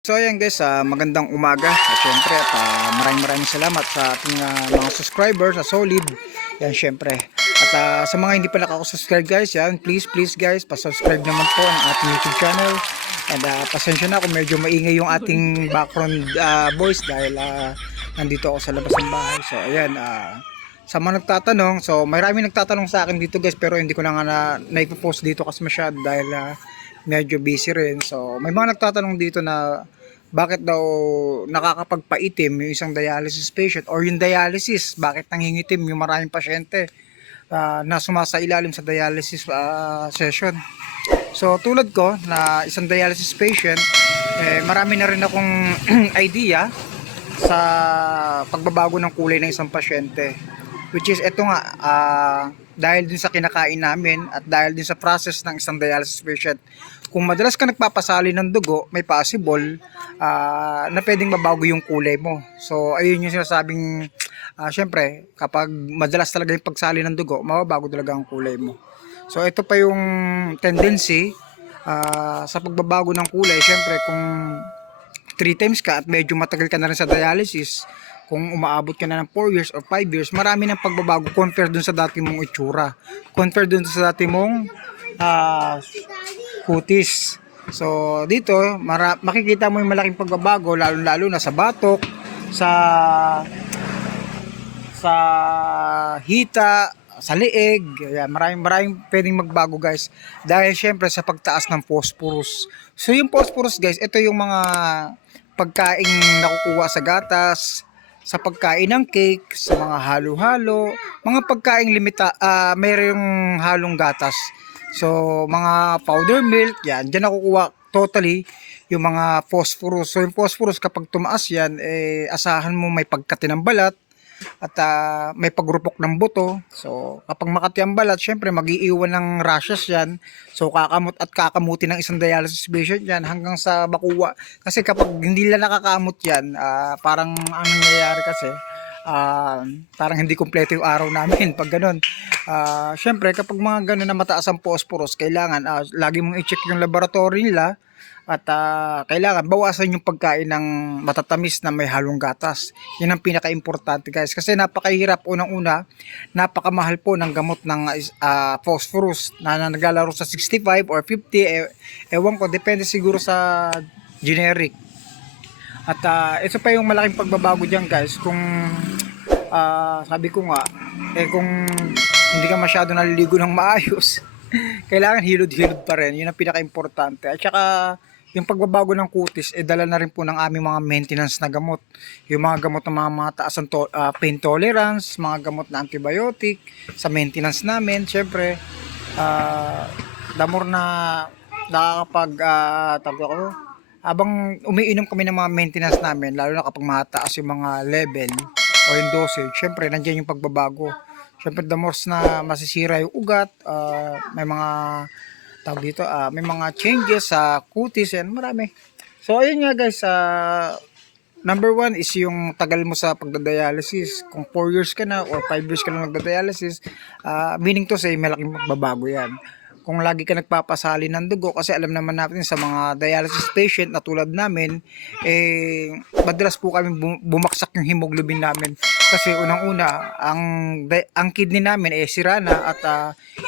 So ayan guys, magandang umaga at syempre maraming salamat sa ating mga subscribers sa Solid. Yan syempre. At sa mga hindi pa nakaka-subscribe guys, yan please guys, pa-subscribe naman po ang ating YouTube channel. And pasensya na kung medyo maingay yung ating background voice dahil nandito ako sa labas ng bahay. So ayan, sa mga nagtatanong, so maraming nagtatanong sa akin dito guys, pero hindi ko na nga na-post dito kasi masyado dahil medyo busy rin. So may mga nagtatanong dito na bakit daw nakakapagpaitim yung isang dialysis patient or yung dialysis, bakit nangingitim yung maraming pasyente na sumasailalim sa dialysis session. So tulad ko na isang dialysis patient, marami na rin akong idea sa pagbabago ng kulay ng isang pasyente, which is eto nga, dahil din sa kinakain namin at dahil din sa process ng isang dialysis patient. Kung madalas ka nagpapasali ng dugo, may possible na pwedeng mabago yung kulay mo. So ayun yung sinasabing, syempre kapag madalas talaga yung pagsali ng dugo, mababago talaga ang kulay mo. So ito pa yung tendency sa pagbabago ng kulay. Syempre kung 3 times ka at medyo matagal ka na rin sa dialysis, kung umaabot ka na ng 4 years or 5 years, marami ng pagbabago compare dun sa dati mong itsura, compare dun sa dati mong kutis. So dito makikita mo yung malaking pagbabago, lalo na sa batok, sa hita, sa leeg. Ayan, maraming pwedeng magbago guys, dahil syempre sa pagtaas ng phosphorus. So yung phosphorus guys, ito yung mga pagkaing nakukuha sa gatas, sa pagkain ng cake, sa mga halo-halo, mga pagkaing mayroong halong gatas. So mga powder milk, yan, diyan nakukuha totally yung mga phosphorus. So yung phosphorus kapag tumaas yan, asahan mo may pagkati ng balat at may pagrupok ng buto. So kapag makati ang balat, syempre mag-iiwan ng rashes yan. So kakamot at kakamuti ng isang dialysis patient yan hanggang sa makuha. Kasi kapag hindi lang nakakamot yan, parang ang nangyayari kasi, parang hindi kompleto yung araw namin pag ganun. Syempre kapag mga ganun na mataas ang phosphorus, kailangan lagi mong i-check yung laboratory nila. At kailangan bawasan yung pagkain ng matatamis na may halong gatas. Yan ang pinaka-importante guys. Kasi napakahirap, unang-una, napakamahal po ng gamot ng phosphorus na naglalaro sa 65 or 50. Ewan ko, depende siguro sa generic. At ito pa yung malaking pagbabago dyan guys. Kung sabi ko nga, kung hindi ka masyado naliligo ng maayos, kailangan hilod-hilod pa rin. Yun ang pinaka-importante. At saka yung pagbabago ng kutis, dala na rin po ng aming mga maintenance na gamot. Yung mga gamot ng mga taas ang pain tolerance, mga gamot na antibiotic, sa maintenance namin. Siyempre, the more na nakakapag, habang umiinom kami ng mga maintenance namin, lalo na kapag mataas yung mga level o yung dosage, siyempre, nandiyan yung pagbabago. Siyempre, the more na masisira yung ugat, may mga may mga changes sa kutis, yan marami. So ayun nga guys, number 1 is yung tagal mo sa pagdadialysis. Kung 4 years ka na or 5 years ka na nagdadialysis, meaning to say malaking magbabago yan. Kung lagi ka nagpapasali ng dugo, kasi alam naman natin sa mga dialysis patient na tulad namin, madalas po kami bumaksak yung hemoglobin namin. Kasi unang-una, ang kidney namin sira na at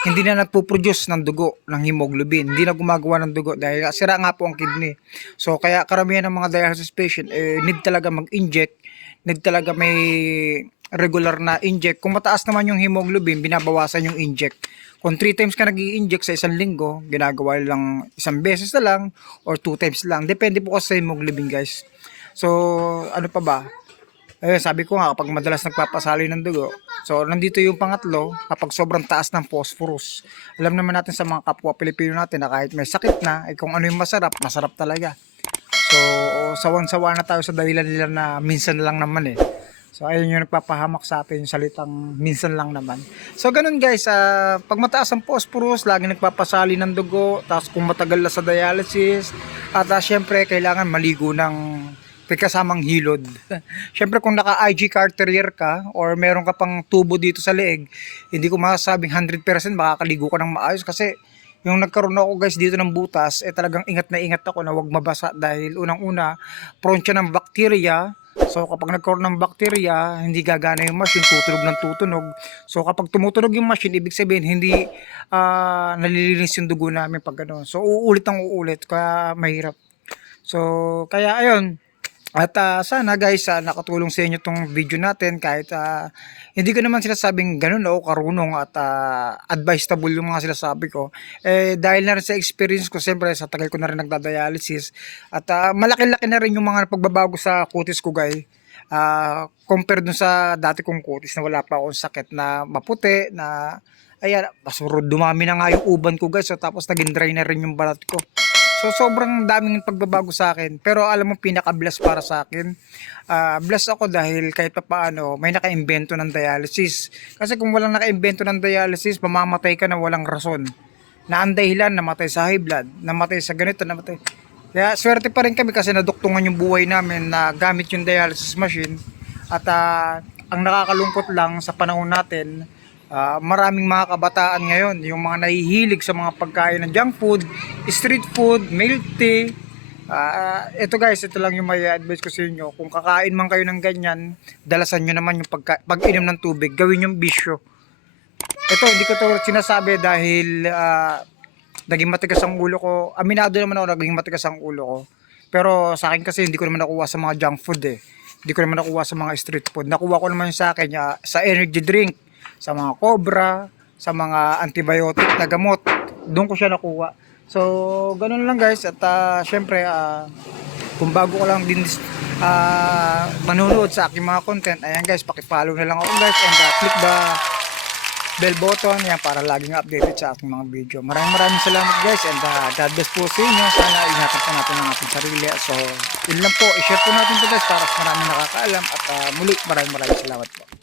hindi na nagpo-produce ng dugo, ng hemoglobin. Hindi na gumagawa ng dugo dahil sira nga po ang kidney. So kaya karamihan ng mga dialysis patient need talaga mag-inject, need talaga may regular na inject. Kung mataas naman yung hemoglobin, binabawasan yung inject. Kung 3 times ka nag-i-inject sa isang linggo, ginagawa lang isang beses na lang or 2 times lang. Depende po kasi sa hemoglobin guys. So ano pa ba? Ayun, sabi ko nga kapag madalas nagpapasali ng dugo. So nandito yung pangatlo, kapag sobrang taas ng phosphorus. Alam naman natin sa mga kapwa Pilipino natin na kahit may sakit na, kung ano yung masarap, masarap talaga. So sawan-sawa na tayo sa dahilan nila na minsan lang naman So ayun yung nagpapahamak sa atin yung salitang minsan lang naman. So ganun guys, pag mataas ang phosphorus, lagi nagpapasali ng dugo, tapos kung matagal na sa dialysis, at syempre kailangan maligo ng kasamang hilod. Syempre kung naka IG carrier ka or meron ka pang tubo dito sa leeg, hindi ko masasabing 100% makakaligo ka ng maayos kasi yung nagkaroon ako guys dito ng butas, talagang ingat na ingat ako na wag mabasa dahil unang-una, prone siya ng bakterya. So kapag nagkaroon ng bakterya, hindi gagana yung machine, tutunog ng tutunog. So kapag tumutunog yung machine, ibig sabihin hindi nalilinis yung dugo namin pag gano'n. So uulit ang uulit, kaya mahirap. So kaya ayun, at sana guys, nakatulong sa inyo tong video natin kahit hindi ko naman sinasabing ganun o karunong at advisable yung mga sinasabi ko. Dahil na rin sa experience ko, siyempre sa tagal ko na rin nagdadialysis at malaki-laki na rin yung mga pagbabago sa kutis ko guys. Compare dun sa dati kong kutis na wala pa akong sakit na maputi na ayan, basurod dumami na nga yung uban ko guys. So, tapos naging dry na rin yung balat ko. So sobrang daming pagbabago sa akin. Pero alam mo pinaka-bless para sa akin. Bless ako dahil kahit pa paano may naka-imbento ng dialysis. Kasi kung walang naka-imbento ng dialysis, mamamatay ka na walang rason. Na ang dahilan, namatay sa high blood, namatay sa ganito, namatay. Kaya swerte pa rin kami kasi naduktungan yung buhay namin na gamit yung dialysis machine. At ang nakakalungkot lang sa panahon natin, maraming mga kabataan ngayon, yung mga nahihilig sa mga pagkain ng junk food, street food, milk tea. Ito guys, ito lang yung may advice ko sa inyo. Kung kakain man kayo ng ganyan, dalasan nyo naman yung pag-inom ng tubig, gawin yung bisyo. Ito, hindi ko to sinasabi dahil naging matigas ang ulo ko. Aminado naman ako, naging matigas ang ulo ko. Pero sa akin kasi hindi ko naman nakuha sa mga junk food eh. Hindi ko naman nakuha sa mga street food. Nakuha ko naman sa akin sa energy drink, sa mga cobra, sa mga antibiotic na gamot. Doon ko siya nakuha. So, ganun lang guys. At syempre, kung bago ko lang din manunood sa aking mga content, ayan guys, pakipollow na lang ako guys and click the bell button yan para laging updated sa aking mga video. Maraming salamat guys and God bless po sa inyo. Sana ingatan po natin ang ating sarili. So, yun lang po. I-share po natin po guys para sa maraming nakakaalam at muli maraming salamat po.